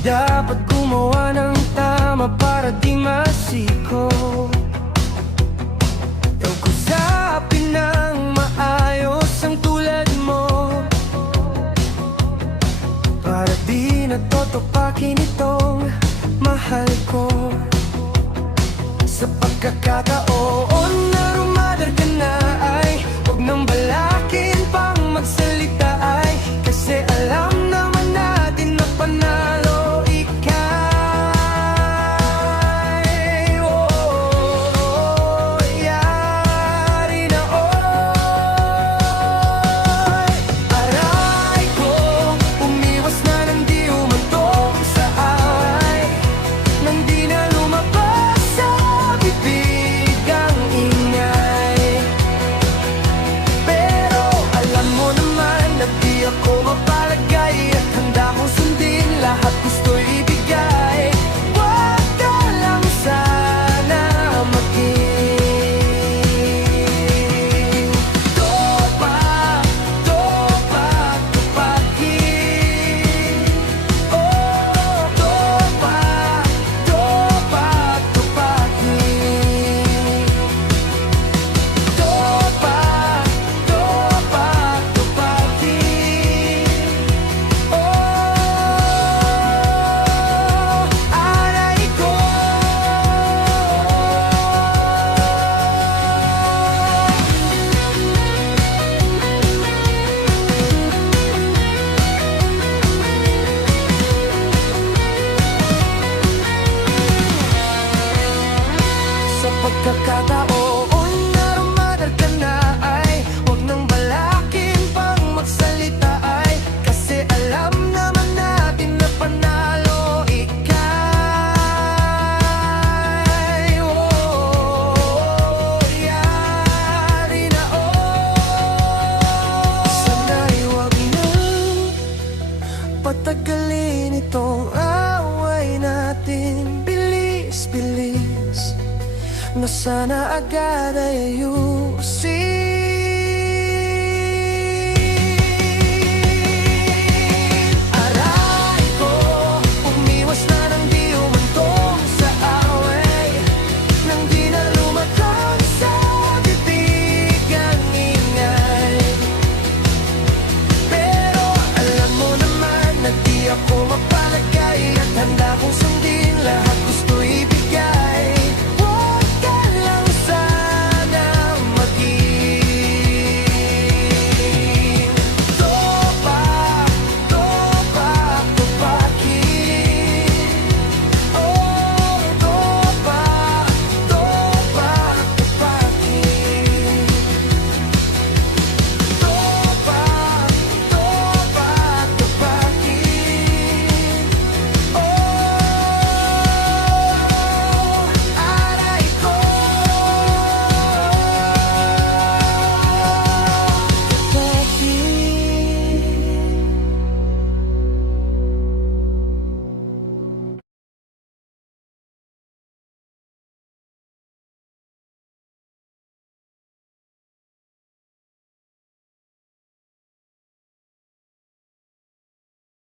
Dapat gumawa ng tama para di masiko. Kausapin ng maayos ang tulad mo, para di natotopakin itong mahal ko. Sa pagkakataon na rumadar ka na ay huwag nang balakin pang magsalita ay, kasi alam naman natin na panalo ika'y yari na oy. Aray ko, umiwas na nang di umantong sa away, nang di na lumabas sa bibig ang ingay. Pero alam mo naman na di ako mapalagay at handa kong sundin lahat gusto'y ibigay. Huwag ka lang sana maging topa, tupagin. Oh, topa, tupagin. Topa, tupagin. Oh, aray ko. Sa pagkakataon na rumadar ka na ay huwag nang balakin pang magsalita ay, kasi alam naman natin na panalo ika'y yari na sana'y huwag nang patagalin itong away natin. Bilis, bilis na sana agad ay ayusin. Aray ko, umiwas na nang di umantong sa away, nang di na lumatang sa bibig ang ingay. Pero alam mo naman na di ako mapalagay at handa kong sundin lahat gusto